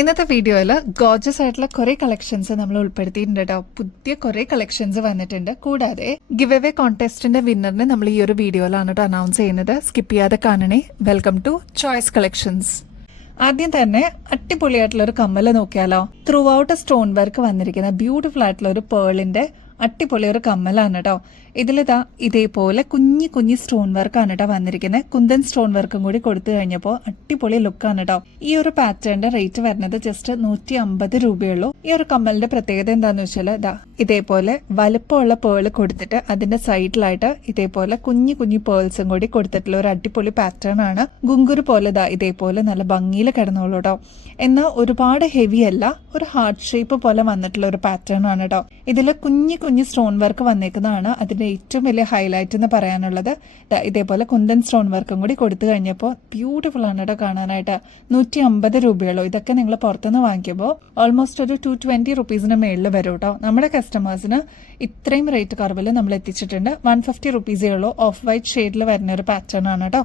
ഇന്നത്തെ വീഡിയോയിൽ ഗോർജസ് ആയിട്ടുള്ള കുറെ കളക്ഷൻസ് നമ്മൾ ഉൾപ്പെടുത്തിയിട്ടുണ്ട് കേട്ടോ. പുതിയ കുറെ കളക്ഷൻസ് വന്നിട്ടുണ്ട്. കൂടാതെ ഗിവ് അവേ കോൺടെസ്റ്റിന്റെ വിന്നറിനെ നമ്മൾ ഈ ഒരു വീഡിയോയിലാണ് കേട്ടോ അനൗൺസ് ചെയ്യുന്നത്. സ്കിപ്പ് ചെയ്യാതെ കാണണേ. Welcome to Choice Collections. ആദ്യം തന്നെ അടിപൊളിയായിട്ടുള്ള ഒരു കമ്മല് നോക്കിയാലോ. ത്രൂ ഔട്ട് സ്റ്റോൺ വർക്ക് വന്നിരിക്കുന്ന ബ്യൂട്ടിഫുൾ ആയിട്ടുള്ള ഒരു പേളിന്റെ അടിപൊളി ഒരു കമ്മലാണ് കേട്ടോ. ഇതിലിതാ ഇതേപോലെ കുഞ്ഞി കുഞ്ഞി സ്റ്റോൺ വർക്കാണ് കേട്ടോ വന്നിരിക്കുന്നത്. കുന്തൻ സ്റ്റോൺ വർക്കും കൂടി കൊടുത്തു കഴിഞ്ഞപ്പോൾ അടിപൊളി ലുക്കാണ് കേട്ടോ. ഈ ഒരു പാറ്റേണിന്റെ റേറ്റ് വരുന്നത് ജസ്റ്റ് 150 രൂപയുള്ളൂ. ഈ ഒരു കമ്മലിന്റെ പ്രത്യേകത എന്താന്ന് വെച്ചാൽ ഇതാ ഇതേപോലെ വലുപ്പമുള്ള പേള് കൊടുത്തിട്ട് അതിന്റെ സൈഡിലായിട്ട് ഇതേപോലെ കുഞ്ഞി കുഞ്ഞി പേൾസും കൂടി കൊടുത്തിട്ടുള്ള ഒരു അടിപൊളി പാറ്റേൺ ആണ്. ഗുങ്കുരു പോലെ ഇതാ ഇതേപോലെ നല്ല ഭംഗിയിൽ കിടന്നോളൂ കേട്ടോ. എന്നാൽ ഒരുപാട് ഹെവി അല്ല, ഒരു ഹാർട്ട് ഷേപ്പ് പോലെ വന്നിട്ടുള്ള ഒരു പാറ്റേൺ ആണ് കേട്ടോ. ഇതിൽ കുഞ്ഞി കുഞ്ഞി സ്റ്റോൺ വർക്ക് വന്നേക്കുന്നതാണ് അതിന്റെ ഏറ്റവും വലിയ ഹൈലൈറ്റ് എന്ന് പറയാനുള്ളത്. ഇതേപോലെ കുന്തൻ സ്റ്റോൺ വർക്കും കൂടി കൊടുത്തു കഴിഞ്ഞപ്പോൾ ബ്യൂട്ടിഫുൾ ആണ് കേട്ടോ കാണാനായിട്ട്. 150 രൂപയുള്ളൂ. ഇതൊക്കെ നിങ്ങൾ പുറത്തുനിന്ന് വാങ്ങിക്കുമ്പോൾ ഓൾമോസ്റ്റ് ഒരു 220 റുപ്പീസിന് മേളിൽ വരും കേട്ടോ. നമ്മുടെ കസ്റ്റമേഴ്സിന് ഇത്രയും റേറ്റ് കർവിൽ നമ്മൾ എത്തിച്ചിട്ടുണ്ട്. 150 റുപ്പീസേ ഉള്ളൂ. ഓഫ് വൈറ്റ് ഷെയ്ഡിൽ വരുന്ന ഒരു പാറ്റേൺ ആണ് കേട്ടോ.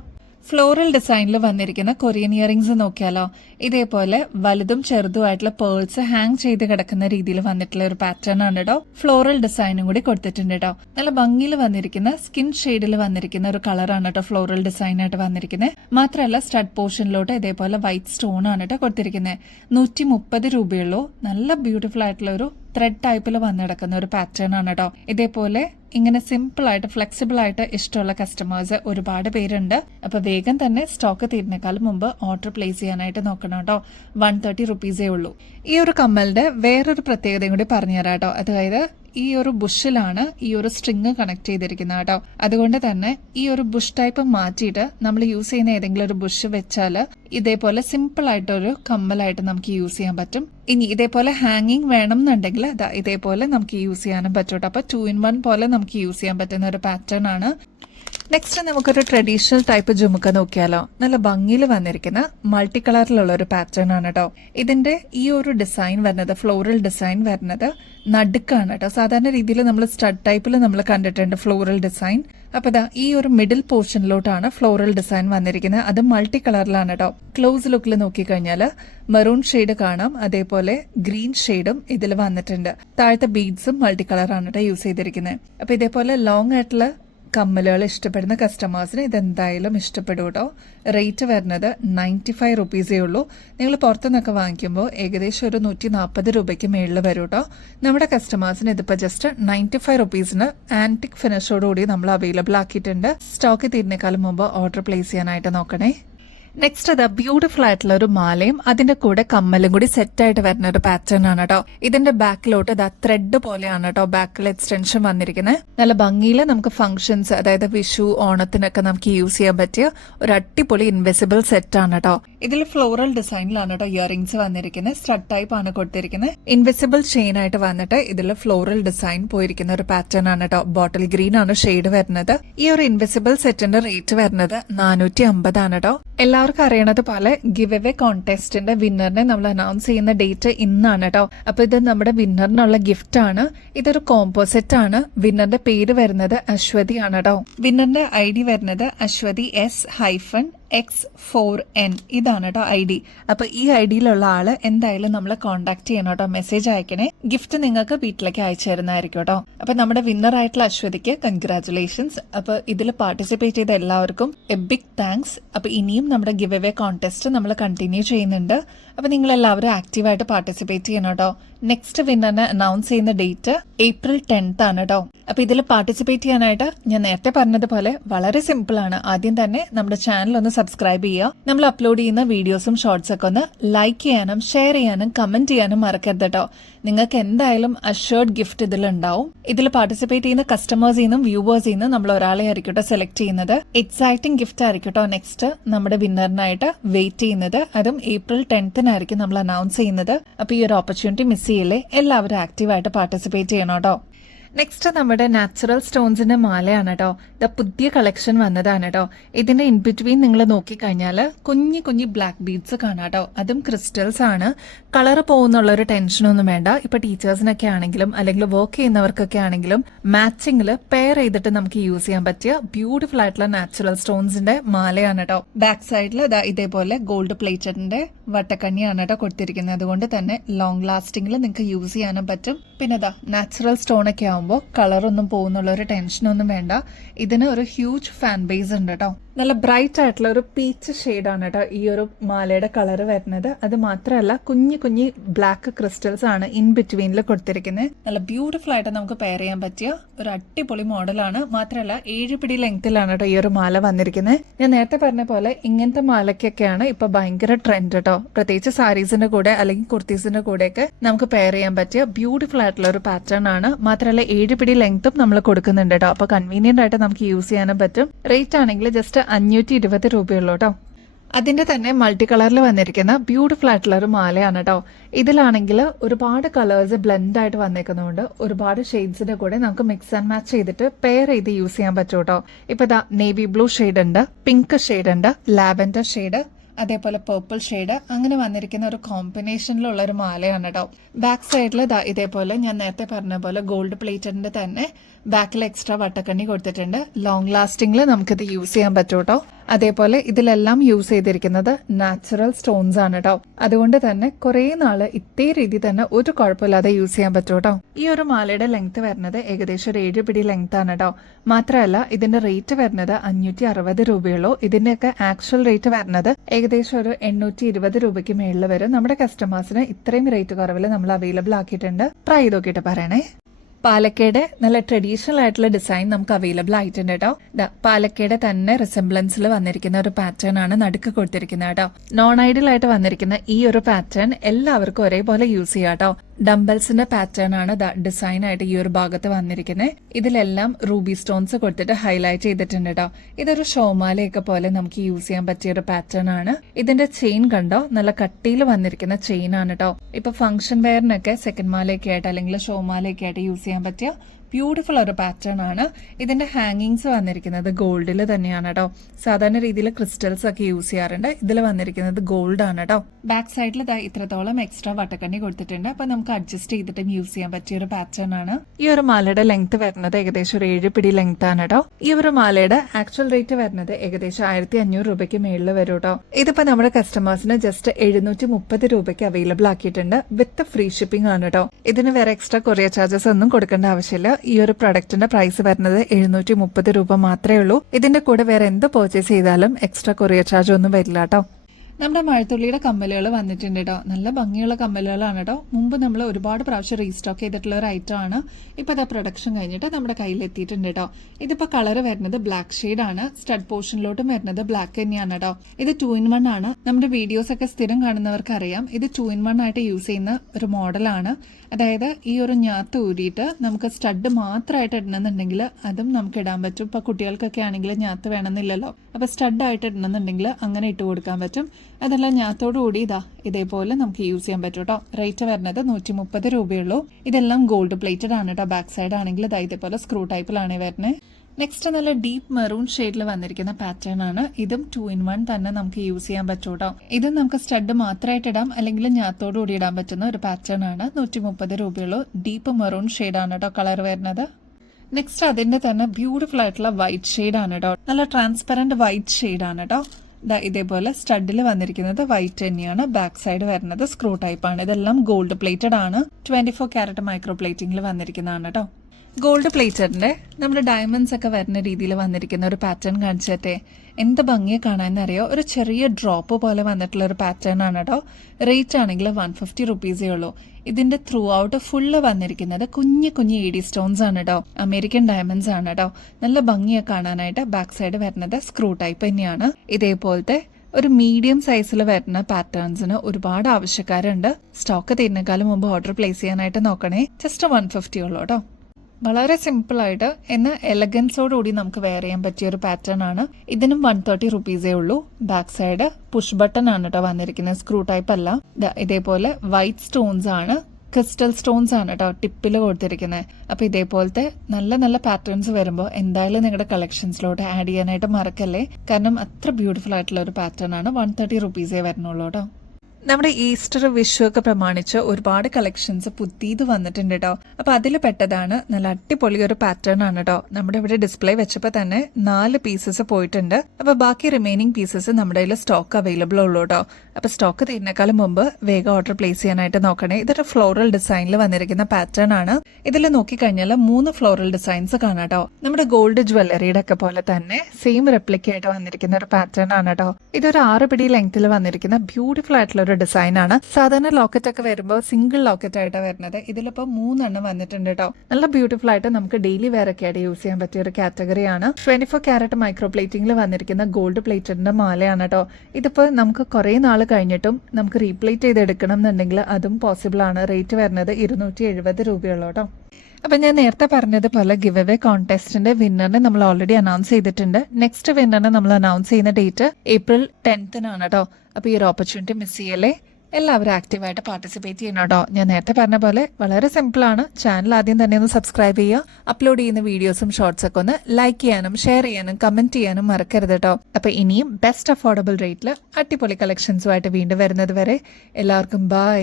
ഫ്ലോറൽ ഡിസൈനിൽ വന്നിരിക്കുന്ന കൊറിയൻ ഇയറിംഗ്സ് നോക്കിയാലോ. ഇതേപോലെ വലുതും ചെറുതുമായിട്ടുള്ള പേൾസ് ഹാങ് ചെയ്ത് കിടക്കുന്ന രീതിയിൽ വന്നിട്ടുള്ള ഒരു പാറ്റേൺ ആണ് കേട്ടോ. ഫ്ലോറൽ ഡിസൈനും കൂടി കൊടുത്തിട്ടുണ്ട് കേട്ടോ. നല്ല ഭംഗിയിൽ വന്നിരിക്കുന്ന സ്കിൻ ഷെയ്ഡിൽ വന്നിരിക്കുന്ന ഒരു കളറാണ് കേട്ടോ ഫ്ലോറൽ ഡിസൈൻ ആയിട്ട് വന്നിരിക്കുന്നത്. മാത്രമല്ല സ്റ്റഡ് പോർഷനിലോട്ട് ഇതേപോലെ വൈറ്റ് സ്റ്റോൺ ആണ് കേട്ടോ കൊടുത്തിരിക്കുന്നത്. 130 രൂപയുള്ളൂ. നല്ല ബ്യൂട്ടിഫുൾ ആയിട്ടുള്ള ഒരു ത്രെഡ് ടൈപ്പിൽ വന്നു കിടക്കുന്ന ഒരു പാറ്റേൺ ആണ് കേട്ടോ. ഇതേപോലെ ഇങ്ങനെ സിമ്പിൾ ആയിട്ട് ഫ്ലെക്സിബിൾ ആയിട്ട് ഇഷ്ടമുള്ള കസ്റ്റമേഴ്സ് ഒരുപാട് പേരുണ്ട്. അപ്പൊ വേഗം തന്നെ സ്റ്റോക്ക് തീരുന്നേക്കാളും മുമ്പ് ഓർഡർ പ്ലേസ് ചെയ്യാനായിട്ട് നോക്കണം കേട്ടോ. 130 റുപ്പീസേ ഉള്ളൂ. ഈ ഒരു കമ്മലിന്റെ വേറൊരു പ്രത്യേകതയും കൂടി പറഞ്ഞുതരാം കേട്ടോ. അതായത് ഈ ഒരു ബുഷിലാണ് ഈ ഒരു സ്ട്രിങ് കണക്ട് ചെയ്തിരിക്കുന്നത് കേട്ടോ. അതുകൊണ്ട് തന്നെ ഈ ഒരു ബുഷ് ടൈപ്പ് മാറ്റിയിട്ട് നമ്മൾ യൂസ് ചെയ്യുന്ന ഏതെങ്കിലും ഒരു ബുഷ് വെച്ചാൽ ഇതേപോലെ സിമ്പിൾ ആയിട്ടൊരു കമ്മലായിട്ട് നമുക്ക് യൂസ് ചെയ്യാൻ പറ്റും. ഇനി ഇതേപോലെ ഹാങ്ങിങ് വേണം എന്നുണ്ടെങ്കിൽ ഇതേപോലെ നമുക്ക് യൂസ് ചെയ്യാനും പറ്റും കേട്ടോ. അപ്പൊ 2 in 1 പോലെ നമുക്ക് യൂസ് ചെയ്യാൻ പറ്റുന്ന ഒരു പാറ്റേൺ ആണ്. നെക്സ്റ്റ് നമുക്കൊരു ട്രഡീഷണൽ ടൈപ്പ് ജുമുക്ക നോക്കിയാലോ. നല്ല ഭംഗിയിൽ വന്നിരിക്കുന്ന മൾട്ടി കളറിലുള്ള ഒരു പാറ്റേൺ ആണ് കേട്ടോ. ഇതിന്റെ ഈ ഒരു ഡിസൈൻ വരുന്നത് ഫ്ലോറൽ ഡിസൈൻ വരുന്നത് നടുക്കാണ് കേട്ടോ. സാധാരണ രീതിയിൽ നമ്മൾ സ്റ്റഡ് ടൈപ്പിൽ നമ്മൾ കണ്ടിട്ടുണ്ട് ഫ്ലോറൽ ഡിസൈൻ. അപ്പൊ ഇതാ ഈ ഒരു മിഡിൽ പോർഷനിലോട്ടാണ് ഫ്ലോറൽ ഡിസൈൻ വന്നിരിക്കുന്നത്. അത് മൾട്ടി കളറിലാണ് കേട്ടോ. ക്ലോസ് ലുക്കിൽ നോക്കിക്കഴിഞ്ഞാൽ മെറൂൺ ഷെയ്ഡ് കാണാം. അതേപോലെ ഗ്രീൻ ഷെയ്ഡും ഇതിൽ വന്നിട്ടുണ്ട്. താഴത്തെ ബീഡ്സും മൾട്ടി കളറാണ് കേട്ടോ യൂസ് ചെയ്തിരിക്കുന്നത്. അപ്പൊ ഇതേപോലെ ലോങ് ആയിട്ടുള്ള കമ്മലുകൾ ഇഷ്ടപ്പെടുന്ന കസ്റ്റമേഴ്സിന് ഇതെന്തായാലും ഇഷ്ടപ്പെടും കേട്ടോ. റേറ്റ് വരുന്നത് 95 റുപ്പീസേ ഉള്ളൂ. നിങ്ങൾ പുറത്തുനിന്നൊക്കെ വാങ്ങിക്കുമ്പോൾ ഏകദേശം ഒരു 140 രൂപയ്ക്ക് മേളിൽ വരും കേട്ടോ. നമ്മുടെ കസ്റ്റമേഴ്സിന് ഇതിപ്പോൾ ജസ്റ്റ് 95 റുപ്പീസിന് ആന്റിക് ഫിനിഷോടുകൂടി നമ്മൾ അവൈലബിൾ ആക്കിയിട്ടുണ്ട്. സ്റ്റോക്ക് തീരുന്നേക്കാളും മുമ്പ് ഓർഡർ പ്ലേസ് ചെയ്യാനായിട്ട് നോക്കണേ. നെക്സ്റ്റ് അത് ബ്യൂട്ടിഫുൾ ആയിട്ടുള്ള ഒരു മാലയും അതിന്റെ കൂടെ കമ്മലും കൂടി സെറ്റ് ആയിട്ട് വരുന്ന ഒരു പാറ്റേൺ ആണ് കേട്ടോ. ഇതിന്റെ ബാക്കിലോട്ട് ഇതാ ത്രെഡ് പോലെയാണ് കേട്ടോ ബാക്കിൽ എക്സ്റ്റൻഷൻ വന്നിരിക്കുന്നത്. നല്ല ഭംഗിയിൽ നമുക്ക് ഫംഗ്ഷൻസ്, അതായത് വിഷു, ഓണത്തിനൊക്കെ നമുക്ക് യൂസ് ചെയ്യാൻ പറ്റിയ ഒരു അടിപൊളി ഇൻവിസിബിൾ സെറ്റ് ആണ് കേട്ടോ. ഇതിൽ ഫ്ലോറൽ ഡിസൈനിലാണ് കേട്ടോ ഇയറിംഗ്സ് വന്നിരിക്കുന്നത്. സ്റ്റഡ് ടൈപ്പ് ആണ് കൊടുത്തിരിക്കുന്നത്. ഇൻവിസിബിൾ ചെയിൻ ആയിട്ട് വന്നിട്ട് ഇതിൽ ഫ്ലോറൽ ഡിസൈൻ പോയിരിക്കുന്ന ഒരു പാറ്റേൺ ആണ് കേട്ടോ. ബോട്ടിൽ ഗ്രീൻ ആണ് ഷെയ്ഡ് വരുന്നത്. ഈ ഒരു ഇൻവിസിബിൾ സെറ്റിന്റെ റേറ്റ് വരുന്നത് 450 ആണ് കേട്ടോ. എല്ലാവർക്കും അറിയണത് പോലെ ഗിവ് അവേ കോൺടെസ്റ്റിന്റെ വിന്നറിനെ നമ്മൾ അനൗൺസ് ചെയ്യുന്ന ഡേറ്റ് ഇന്നാണ് കേട്ടോ. അപ്പൊ ഇത് നമ്മുടെ വിന്നറിനുള്ള ഗിഫ്റ്റ് ആണ്. ഇതൊരു കോമ്പോസിറ്റ് ആണ്. വിന്നറിന്റെ പേര് വരുന്നത് അശ്വതി ആണ് കേട്ടോ. വിന്നറിന്റെ ID വരുന്നത് അശ്വതി S-X4N. ഇതാണ് കേട്ടോ ID. അപ്പൊ ഈ IDയിലുള്ള ആള് എന്തായാലും നമ്മളെ കോൺടാക്ട് ചെയ്യണം കേട്ടോ. മെസ്സേജ് അയക്കണേ. ഗിഫ്റ്റ് നിങ്ങൾക്ക് വീട്ടിലേക്ക് അയച്ചു തരുന്നതായിരിക്കും കേട്ടോ. അപ്പൊ നമ്മുടെ വിന്നർ ആയിട്ടുള്ള അശ്വതിക്ക് കൺഗ്രാറ്റുലേഷൻസ്. അപ്പൊ ഇതിൽ പാർട്ടിസിപ്പേറ്റ് ചെയ്ത എല്ലാവർക്കും എ ബിഗ് താങ്ക്സ്. അപ്പൊ ഇനിയും നമ്മുടെ ഗിവ് അവേ കോൺടെസ്റ്റ് നമ്മൾ കണ്ടിന്യൂ ചെയ്യുന്നുണ്ട്. അപ്പൊ നിങ്ങൾ എല്ലാവരും ആക്റ്റീവായിട്ട് പാർട്ടിസിപ്പേറ്റ് ചെയ്യണം കേട്ടോ. നെക്സ്റ്റ് വിന്നറിനെ അനൗൺസ് ചെയ്യുന്ന ഡേറ്റ് April 10th ആണ് കേട്ടോ. അപ്പൊ ഇതിൽ പാർട്ടിസിപ്പേറ്റ് ചെയ്യാനായിട്ട് ഞാൻ നേരത്തെ പറഞ്ഞതുപോലെ വളരെ സിമ്പിൾ ആണ്. ആദ്യം തന്നെ നമ്മുടെ ചാനൽ ഒന്ന് സബ്സ്ക്രൈബ് ചെയ്യുക. നമ്മൾ അപ്ലോഡ് ചെയ്യുന്ന വീഡിയോസും ഷോർട്സ് ഒക്കെ ഒന്ന് ലൈക്ക് ചെയ്യാനും ഷെയർ ചെയ്യാനും കമന്റ് ചെയ്യാനും മറക്കരുത് കേട്ടോ. നിങ്ങൾക്ക് എന്തായാലും അഷ്വേർഡ് ഗിഫ്റ്റ് ഇതിലുണ്ടാവും. ഇതിൽ പാർട്ടിസിപ്പേറ്റ് ചെയ്യുന്ന കസ്റ്റമേഴ്സിൽ നിന്നും വ്യൂവേഴ്സിൽ നിന്നും നമ്മൾ ഒരാളെ ആയിരിക്കട്ടോ സെലക്ട് ചെയ്യുന്നത്. എക്സൈറ്റിംഗ് ഗിഫ്റ്റ് ആയിരിക്കട്ടോ നെക്സ്റ്റ് നമ്മുടെ വിന്നറിനായിട്ട് വെയിറ്റ് ചെയ്യുന്നത്. അതും April 10th ആയിരിക്കും നമ്മൾ അനൗൺസ് ചെയ്യുന്നത്. അപ്പൊ ഈ ഒരു ഓപ്പർച്യൂണിറ്റി മിസ് ചെയ്യില്ലേ. എല്ലാവരും ആക്റ്റീവായിട്ട് പാർട്ടിസിപ്പേറ്റ് ചെയ്യണം കേട്ടോ. നെക്സ്റ്റ് നമ്മുടെ നാച്ചുറൽ സ്റ്റോൺസിന്റെ മാലയാണ് കേട്ടോ. ഇത് പുതിയ കളക്ഷൻ വന്നതാണ് കേട്ടോ. ഇതിന്റെ ഇൻ ബിറ്റ്വീൻ നിങ്ങൾ നോക്കിക്കഴിഞ്ഞാൽ കുഞ്ഞി കുഞ്ഞി ബ്ലാക്ക് ബീഡ്സ് കാണാം കേട്ടോ. അതും ക്രിസ്റ്റൽസ് ആണ്. കളർ പോകുന്നുള്ള ഒരു ടെൻഷനൊന്നും വേണ്ട. ഇപ്പൊ ടീച്ചേഴ്സിനൊക്കെ ആണെങ്കിലും അല്ലെങ്കിൽ വർക്ക് ചെയ്യുന്നവർക്കൊക്കെ ആണെങ്കിലും മാച്ചിങ്ങിൽ പെയർ ചെയ്തിട്ട് നമുക്ക് യൂസ് ചെയ്യാൻ പറ്റിയ ബ്യൂട്ടിഫുൾ ആയിട്ടുള്ള നാച്ചുറൽ സ്റ്റോൺസിന്റെ മാലയാണ് കേട്ടോ. ബാക്ക് സൈഡിൽ ഇതേപോലെ ഗോൾഡ് പ്ലേറ്റഡിന്റെ വട്ടക്കണ്ണിയാണ് കേട്ടോ കൊടുത്തിരിക്കുന്നത്. അതുകൊണ്ട് തന്നെ ലോങ് ലാസ്റ്റിംഗിൽ നിങ്ങൾക്ക് യൂസ് ചെയ്യാനും പറ്റും. പിന്നെ നാച്ചുറൽ സ്റ്റോൺ ഒക്കെ ആവുമ്പോൾ കളറൊന്നും പോകുന്നുള്ള ഒരു ടെൻഷനൊന്നും വേണ്ട. ഇതിന് ഒരു ഹ്യൂജ് ഫാൻ ബേസ് ഉണ്ട് കേട്ടോ. നല്ല ബ്രൈറ്റ് ആയിട്ടുള്ള ഒരു പീച്ച് ഷെയ്ഡാണ് കേട്ടോ ഈ ഒരു മാലയുടെ കളർ വരുന്നത്. അത് മാത്രമല്ല കുഞ്ഞു കുഞ്ഞി ബ്ലാക്ക് ക്രിസ്റ്റൽസ് ആണ് ഇൻ ബിറ്റ്വീനിൽ കൊടുത്തിരിക്കുന്നത്. നല്ല ബ്യൂട്ടിഫുൾ ആയിട്ട് നമുക്ക് പെയർ ചെയ്യാൻ പറ്റിയ ഒരു അടിപൊളി മോഡലാണ്. മാത്രമല്ല 7 പിടി ലെങ്ത്തിലാണ് കേട്ടോ ഈ ഒരു മാല വന്നിരിക്കുന്നത്. ഞാൻ നേരത്തെ പറഞ്ഞ പോലെ ഇങ്ങനത്തെ മാലയ്ക്കൊക്കെയാണ് ഇപ്പൊ ഭയങ്കര ട്രെൻഡ് കേട്ടോ. പ്രത്യേകിച്ച് സാരീസിന്റെ കൂടെ അല്ലെങ്കിൽ കുർത്തീസിന്റെ കൂടെയൊക്കെ നമുക്ക് പെയർ ചെയ്യാൻ പറ്റിയ ബ്യൂട്ടിഫുൾ ആയിട്ടുള്ള ഒരു പാറ്റേൺ ആണ്. മാത്രമല്ല 7 പിടി ലെങ്ത്തും നമ്മൾ കൊടുക്കുന്നുണ്ട് കേട്ടോ. അപ്പൊ കൺവീനിയന്റ് ആയിട്ട് നമുക്ക് യൂസ് ചെയ്യാനും പറ്റും. റേറ്റ് ആണെങ്കിൽ ജസ്റ്റ് 520 രൂപയുള്ളൂ കേട്ടോ. അതിന്റെ തന്നെ മൾട്ടി കളറിൽ വന്നിരിക്കുന്ന ബ്യൂട്ടിഫുൾ ആയിട്ടുള്ള ഒരു മാലയാണ് കേട്ടോ. ഇതിലാണെങ്കിൽ ഒരുപാട് കളേഴ്സ് ബ്ലെൻഡ് ആയിട്ട് വന്നേക്കുന്നതുകൊണ്ട് ഒരുപാട് ഷെയ്ഡ്സിന്റെ കൂടെ നമുക്ക് മിക്സ് ആൻഡ് മാച്ച് ചെയ്തിട്ട് പെയർ ചെയ്ത് യൂസ് ചെയ്യാൻ പറ്റും കേട്ടോ. ഇപ്പൊ നേവി ബ്ലൂ ഷെയ്ഡ് ഉണ്ട്, പിങ്ക് ഷെയ്ഡ് ഉണ്ട്, ലാവൻഡർ ഷെയ്ഡ്, അതേപോലെ പേർപ്പിൾ ഷെയ്ഡ്, അങ്ങനെ വന്നിരിക്കുന്ന ഒരു കോമ്പിനേഷനിലുള്ള ഒരു മാലയാണ് കേട്ടോ. ബാക്ക് സൈഡിൽ ഇതേപോലെ ഞാൻ നേരത്തെ പറഞ്ഞ പോലെ ഗോൾഡ് പ്ലേറ്റഡിന്റെ തന്നെ ബാക്കിൽ എക്സ്ട്രാ വട്ടക്കണ്ണി കൊടുത്തിട്ടുണ്ട്. ലോങ് ലാസ്റ്റിംഗിൽ നമുക്കിത് യൂസ് ചെയ്യാൻ പറ്റും കേട്ടോ. അതേപോലെ ഇതിലെല്ലാം യൂസ് ചെയ്തിരിക്കുന്നത് നാച്ചുറൽ സ്റ്റോൺസ് ആണ് കേട്ടോ. അതുകൊണ്ട് തന്നെ കുറെ നാള് ഇതേ രീതി തന്നെ ഒരു കുഴപ്പമില്ലാതെ യൂസ് ചെയ്യാൻ പറ്റും കേട്ടോ. ഈ ഒരു മാലയുടെ ലെങ്ത് വരുന്നത് ഏകദേശം ഒരു 7 പിടി ലെങ്ത് ആണ് കേട്ടോ. മാത്രമല്ല ഇതിന്റെ റേറ്റ് വരുന്നത് 560 രൂപയുള്ളൂ. ഇതിന്റെയൊക്കെ ആക്ച്വൽ റേറ്റ് വരുന്നത് ഏകദേശം ഒരു 820 രൂപയ്ക്ക് മേളിൽ വരും. നമ്മുടെ കസ്റ്റമേഴ്സിന് ഇത്രയും റേറ്റ് കുറവിൽ നമ്മൾ അവൈലബിൾ ആക്കിയിട്ടുണ്ട്. ട്രൈ ചെയ്ത് നോക്കിയിട്ട് പറയണേ. പാലക്കയുടെ നല്ല ട്രഡീഷണൽ ആയിട്ടുള്ള ഡിസൈൻ നമുക്ക് അവൈലബിൾ ആയിട്ടുണ്ട് കേട്ടോ. പാലക്കയുടെ തന്നെ റിസംബ്ലൻസിൽ വന്നിരിക്കുന്ന ഒരു പാറ്റേൺ ആണ് നടുക്ക് കൊടുത്തിരിക്കുന്നത് കേട്ടോ. നോൺ ഐഡിയൽ ആയിട്ട് വന്നിരിക്കുന്ന ഈ ഒരു പാറ്റേൺ എല്ലാവർക്കും ഒരേപോലെ യൂസ് ചെയ്യാം കേട്ടോ. ഡംബൽസിന്റെ പാറ്റേൺ ആണ് ഡിസൈൻ ആയിട്ട് ഈ ഒരു ഭാഗത്ത് വന്നിരിക്കുന്നത്. ഇതിലെല്ലാം റൂബി സ്റ്റോൺസ് കൊടുത്തിട്ട് ഹൈലൈറ്റ് ചെയ്തിട്ടുണ്ട് കേട്ടോ. ഇതൊരു ഷോമാലയൊക്കെ പോലെ നമുക്ക് യൂസ് ചെയ്യാൻ പറ്റിയ ഒരു പാറ്റേൺ ആണ്. ഇതിന്റെ ചെയിൻ കണ്ടോ, നല്ല കട്ടിയിൽ വന്നിരിക്കുന്ന ചെയിൻ ആണ് കേട്ടോ. ഇപ്പൊ ഫംഗ്ഷൻ വെയറിനൊക്കെ സെക്കൻഡ് മാലയൊക്കെ ആയിട്ട് അല്ലെങ്കിൽ ഷോമാലയൊക്കെ ആയിട്ട് യൂസ് ചെയ്യാൻ പറ്റിയ ബ്യൂട്ടിഫുൾ ഒരു പാറ്റേൺ ആണ്. ഇതിന്റെ ഹാങ്ങിങ്സ് വന്നിരിക്കുന്നത് ഗോൾഡിൽ തന്നെയാണ് കേട്ടോ. സാധാരണ രീതിയിൽ ക്രിസ്റ്റൽസ് ഒക്കെ യൂസ് ചെയ്യാറുണ്ട്. ഇതിൽ വന്നിരിക്കുന്നത് ഗോൾഡ് ആണ് കേട്ടോ. ബാക്ക് സൈഡിൽ ഇത്രത്തോളം എക്സ്ട്രാ വട്ടക്കണ്ണി കൊടുത്തിട്ടുണ്ട്. അപ്പൊ നമുക്ക് അഡ്ജസ്റ്റ് ചെയ്തിട്ടും യൂസ് ചെയ്യാൻ പറ്റിയ ഒരു പാറ്റേൺ ആണ്. ഈ ഒരു മാലയുടെ ലെങ്ത് വരുന്നത് ഏകദേശം ഒരു 7 പിടി ലെങ്ത് ആണ് കേട്ടോ. ഈ ഒരു മാലയുടെ ആക്ച്വൽ റേറ്റ് വരുന്നത് ഏകദേശം 1500 രൂപയ്ക്ക് മേളിൽ വരും കേട്ടോ. ഇതിപ്പോ നമ്മുടെ കസ്റ്റമേഴ്സിന് ജസ്റ്റ് 730 രൂപയ്ക്ക് അവൈലബിൾ ആക്കിയിട്ടുണ്ട്. വിത്ത് ഫ്രീ ഷിപ്പിംഗ് ആണ് കേട്ടോ. ഇതിന് വേറെ എക്സ്ട്രാ കൊറിയർ ചാർജസ് ഒന്നും കൊടുക്കേണ്ട ആവശ്യമില്ല. ഈ ഒരു പ്രൊഡക്റ്റിന്റെ പ്രൈസ് വരുന്നത് 730 രൂപ മാത്രമേ ഉള്ളൂ. ഇതിന്റെ കൂടെ വേറെ എന്ത് പർച്ചേസ് ചെയ്താലും എക്സ്ട്രാ കൊറിയർ ചാർജ് ഒന്നും വരില്ല കേട്ടോ. നമ്മുടെ മഴത്തുള്ളിയുടെ കമ്മലുകൾ വന്നിട്ടുണ്ട് കേട്ടോ. നല്ല ഭംഗിയുള്ള കമ്മലുകളാണ് കേട്ടോ. മുമ്പ് നമ്മൾ ഒരുപാട് പ്രാവശ്യം റീസ്റ്റോക്ക് ചെയ്തിട്ടുള്ള ഒരു ഐറ്റം ആണ്. ഇപ്പൊ അത് പ്രൊഡക്ഷൻ കഴിഞ്ഞിട്ട് നമ്മുടെ കയ്യിൽ എത്തിയിട്ടുണ്ട് കേട്ടോ. ഇതിപ്പോ കളർ വരുന്നത് ബ്ലാക്ക് ഷെയ്ഡ് ആണ്. സ്റ്റഡ് പോർഷനിലോട്ടും വരുന്നത് ബ്ലാക്ക് തന്നെയാണ് കേട്ടോ. ഇത് 2 in 1 ആണ്. നമ്മുടെ വീഡിയോസ് ഒക്കെ സ്ഥിരം കാണുന്നവർക്ക് അറിയാം. ഇത് 2 in 1 ആയിട്ട് യൂസ് ചെയ്യുന്ന ഒരു മോഡലാണ്. അതായത് ഈ ഒരു ഞാത്ത് ഊരിയിട്ട് നമുക്ക് സ്റ്റഡ് മാത്രമായിട്ട് ഇടണമെന്നുണ്ടെങ്കിൽ അതും നമുക്ക് ഇടാൻ പറ്റും. ഇപ്പൊ കുട്ടികൾക്കൊക്കെ ആണെങ്കിൽ ഞാത്ത് വേണമെന്നില്ലല്ലോ. അപ്പൊ സ്റ്റഡ് ആയിട്ട് ഇടണമെന്നുണ്ടെങ്കിൽ അങ്ങനെ ഇട്ട് കൊടുക്കാൻ പറ്റും. അതെല്ലാം ഞാത്തോടു കൂടി ഇതേപോലെ നമുക്ക് യൂസ് ചെയ്യാൻ പറ്റും കേട്ടോ. റേറ്റ് വരുന്നത് 130 രൂപയുള്ളൂ. ഇതെല്ലാം ഗോൾഡ് പ്ലേറ്റഡ് ആണ് കേട്ടോ. ബാക്ക് സൈഡ് ആണെങ്കിൽ ഇതേപോലെ സ്ക്രൂ ടൈപ്പിലാണ് വരുന്നത്. നെക്സ്റ്റ് നല്ല ഡീപ്പ് മെറൂൺ ഷെയ്ഡിൽ വന്നിരിക്കുന്ന പാറ്റേൺ ആണ്. ഇതും 2 in 1 തന്നെ നമുക്ക് യൂസ് ചെയ്യാൻ പറ്റും കേട്ടോ. ഇതും നമുക്ക് സ്റ്റഡ് മാത്രമായിട്ട് ഇടാം അല്ലെങ്കിൽ ഞാത്തോടു കൂടി ഇടാൻ പറ്റുന്ന ഒരു പാറ്റേൺ ആണ്. 130 രൂപയുള്ളൂ. ഡീപ്പ് മെറൂൺ ഷെയ്ഡ് ആണ് കേട്ടോ കളർ വരുന്നത്. നെക്സ്റ്റ് അതിന്റെ തന്നെ ബ്യൂട്ടിഫുൾ ആയിട്ടുള്ള വൈറ്റ് ഷെയ്ഡ് ആണ് കേട്ടോ. നല്ല ട്രാൻസ്പെറന്റ് വൈറ്റ് ഷെയ്ഡ് ആണ് കേട്ടോ. ഇതേപോലെ സ്റ്റഡിൽ വന്നിരിക്കുന്നത് വൈറ്റ് തന്നെയാണ്. ബാക്ക് സൈഡ് വരുന്നത് സ്ക്രൂ ടൈപ്പ് ആണ്. ഇതെല്ലാം ഗോൾഡ് പ്ലേറ്റഡ് ആണ്. 24 കാരറ്റ് മൈക്രോ പ്ലേറ്റിംഗിൽ വന്നിരിക്കുന്നതാണ് കേട്ടോ. ഗോൾഡ് പ്ലേറ്റഡിന്റെ നമ്മുടെ ഡയമണ്ട്സ് ഒക്കെ വരുന്ന രീതിയിൽ വന്നിരിക്കുന്ന ഒരു പാറ്റേൺ കാണിച്ചിട്ടേ എന്ത് ഭംഗിയെ കാണാനറിയോ. ഒരു ചെറിയ ഡ്രോപ്പ് പോലെ വന്നിട്ടുള്ള ഒരു പാറ്റേൺ ആണ് കേട്ടോ. റേറ്റ് ആണെങ്കിൽ 150 റുപ്പീസേ ഉള്ളൂ. ഇതിന്റെ ത്രൂ ഔട്ട് ഫുള്ള് വന്നിരിക്കുന്നത് കുഞ്ഞു കുഞ്ഞു ED സ്റ്റോൺസ് ആണ് കേട്ടോ. അമേരിക്കൻ ഡയമണ്ട്സ് ആണ് കേട്ടോ. നല്ല ഭംഗിയെ കാണാനായിട്ട് ബാക്ക് സൈഡ് വരുന്നത് സ്ക്രൂ ടൈപ്പ് തന്നെയാണ്. ഇതേപോലത്തെ ഒരു മീഡിയം സൈസിൽ വരുന്ന പാറ്റേൺസിന് ഒരുപാട് ആവശ്യക്കാരുണ്ട്. സ്റ്റോക്ക് തീരുന്നേക്കാളും മുമ്പ് ഓർഡർ പ്ലേസ് ചെയ്യാനായിട്ട് നോക്കണേ. ജസ്റ്റ് 150 ഉള്ളൂ കേട്ടോ. വളരെ സിമ്പിൾ ആയിട്ട് എന്നാൽ എലഗൻസോടുകൂടി നമുക്ക് വെയർ ചെയ്യാൻ പറ്റിയ ഒരു പാറ്റേൺ ആണ്. ഇതിനും 130 റുപ്പീസേ ഉള്ളൂ. ബാക്ക് സൈഡ് പുഷ് ബട്ടൺ ആണ് കേട്ടോ വന്നിരിക്കുന്നത്. സ്ക്രൂ ടൈപ്പ് അല്ല. ഇതേപോലെ വൈറ്റ് സ്റ്റോൺസ് ആണ്. ക്രിസ്റ്റൽ സ്റ്റോൺസ് ആണ് കേട്ടോ ടിപ്പിൽ കൊടുത്തിരിക്കുന്നത്. അപ്പോൾ ഇതേപോലത്തെ നല്ല നല്ല പാറ്റേൺസ് വരുമ്പോൾ എന്തായാലും നിങ്ങളുടെ കളക്ഷൻസിലോട്ട് ആഡ് ചെയ്യാനായിട്ട് മറക്കല്ലേ. കാരണം അത്ര ബ്യൂട്ടിഫുൾ ആയിട്ടുള്ള ഒരു പാറ്റേൺ ആണ്. 130 റുപ്പീസേ വരുന്നുള്ളൂ കേട്ടോ. നമ്മുടെ ഈസ്റ്റർ വിഷു ഒക്കെ പ്രമാണിച്ച് ഒരുപാട് കളക്ഷൻസ് പുതിയത് വന്നിട്ടുണ്ട് കേട്ടോ. അപ്പൊ അതിൽ പെട്ടതാണ് നല്ല അടിപൊളി ഒരു പാറ്റേൺ ആണ് കേട്ടോ. നമ്മുടെ ഇവിടെ ഡിസ്പ്ലേ വെച്ചപ്പോൾ തന്നെ 4 പീസസ് പോയിട്ടുണ്ട്. അപ്പൊ ബാക്കി റിമൈനിങ് പീസസ് നമ്മുടെ കയ്യിൽ സ്റ്റോക്ക് അവൈലബിൾ ഉള്ളൂ കേട്ടോ. അപ്പൊ സ്റ്റോക്ക് തീരുന്നേക്കാളും മുമ്പ് വേഗം ഓർഡർ പ്ലേസ് ചെയ്യാനായിട്ട് നോക്കണേ. ഇതൊരു ഫ്ലോറൽ ഡിസൈനിൽ വന്നിരിക്കുന്ന പാറ്റേൺ ആണ്. ഇതിൽ നോക്കിക്കഴിഞ്ഞാൽ 3 ഫ്ലോറൽ ഡിസൈൻസ് കാണാം കേട്ടോ. നമ്മുടെ ഗോൾഡ് ജ്വല്ലറിയുടെ ഒക്കെ പോലെ തന്നെ സെയിം റെപ്ലിക്ക ആയിട്ട് വന്നിരിക്കുന്ന ഒരു പാറ്റേൺ ആണ് കേട്ടോ. ഇതൊരു 6 പിടി ലെങ്ത്തിൽ വന്നിരിക്കുന്ന ബ്യൂട്ടിഫുൾ ആയിട്ടുള്ള ഒരു ഡിസൈൻ ആണ്. സാധാരണ ലോക്കറ്റ് ഒക്കെ വരുമ്പോൾ സിംഗിൾ ലോക്കറ്റ് ആയിട്ടാണ് വരുന്നത്. ഇതിലിപ്പോ 3 എണ്ണം വന്നിട്ടുണ്ട് കേട്ടോ. നല്ല ബ്യൂട്ടിഫുൾ ആയിട്ട് നമുക്ക് ഡെയിലി വെയർ ഒക്കെ ആയിട്ട് യൂസ് ചെയ്യാൻ പറ്റിയ ഒരു കാറ്റഗറിയാണ്. 24 ക്യാരറ്റ് മൈക്രോ പ്ലേറ്റിംഗിൽ വന്നിരിക്കുന്ന ഗോൾഡ് പ്ലേറ്റഡിന്റെ മാലയാണ് കേട്ടോ. ഇതിപ്പോ നമുക്ക് കുറെ നാൾ കഴിഞ്ഞിട്ടും നമുക്ക് റീപ്ലേറ്റ് ചെയ്ത് എടുക്കണം എന്നുണ്ടെങ്കിൽ അതും പോസിബിൾ ആണ്. റേറ്റ് വരുന്നത് 270 രൂപയുള്ളൂ കേട്ടോ. അപ്പൊ ഞാൻ നേരത്തെ പറഞ്ഞതുപോലെ ഗിവ് അവേ കോൺടെസ്റ്റിന്റെ വിന്നറിനെ നമ്മൾ ഓൾറെഡി അനൗൺസ് ചെയ്തിട്ടുണ്ട്. നെക്സ്റ്റ് വിന്നറിനെ നമ്മൾ അനൗൺസ് ചെയ്യുന്ന ഡേറ്റ് April 10th അപ്പൊ ഈ ഒരു ഓപ്പർച്യൂണിറ്റി മിസ് ചെയ്യല്ലേ. എല്ലാവരും ആക്റ്റീവായിട്ട് പാർട്ടിസിപ്പേറ്റ് ചെയ്യണം കേട്ടോ. ഞാൻ നേരത്തെ പറഞ്ഞ പോലെ വളരെ സിമ്പിൾ ആണ്. ചാനൽ ആദ്യം തന്നെ ഒന്ന് സബ്സ്ക്രൈബ് ചെയ്യുക. അപ്ലോഡ് ചെയ്യുന്ന വീഡിയോസും ഷോർട്സ് ഒക്കെ ഒന്ന് ലൈക്ക് ചെയ്യാനും ഷെയർ ചെയ്യാനും കമന്റ് ചെയ്യാനും മറക്കരുത് കേട്ടോ. അപ്പൊ ഇനിയും ബെസ്റ്റ് അഫോർഡബിൾ റേറ്റിൽ അടിപൊളി കളക്ഷൻസുമായിട്ട് വീണ്ടും വരുന്നത് വരെ എല്ലാവർക്കും ബൈ.